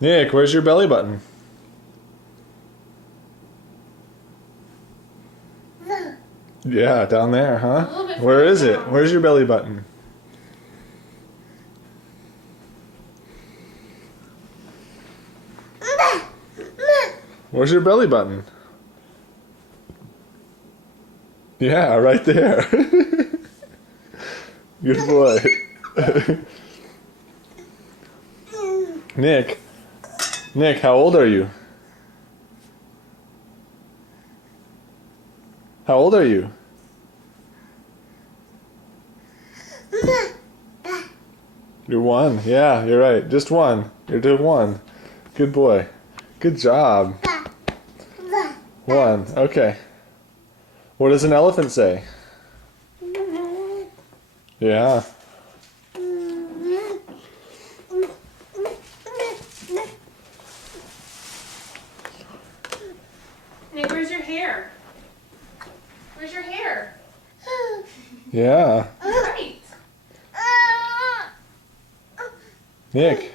Nick, where's your belly button? Yeah, down there, huh? A little bit Where is further it? down. Where's your belly button? Where's your belly button? Yeah, right there. Good boy. Nick. Nick, how old are you? How old are you? You're one. Yeah, you're right. Just one. You're doing one. Good boy. Good job. One. Okay. What does an elephant say? Yeah. Nick, where's your hair? Where's your hair? Yeah. Right. Nick.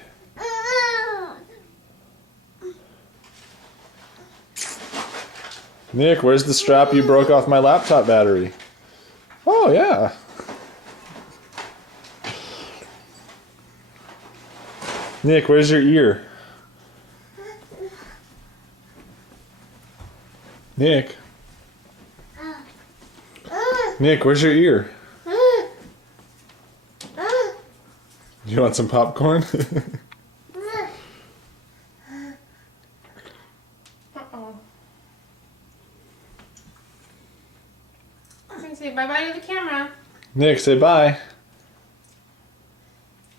Nick, where's the strap you broke off my laptop battery? Oh, yeah. Nick, where's your ear? Nick. Nick, where's your ear? You want some popcorn? Uh-oh. Let me say bye-bye to the camera. Nick, say bye.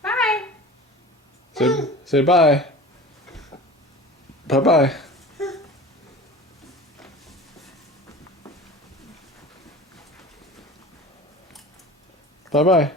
Bye. Say bye. Bye-bye. Bye-bye.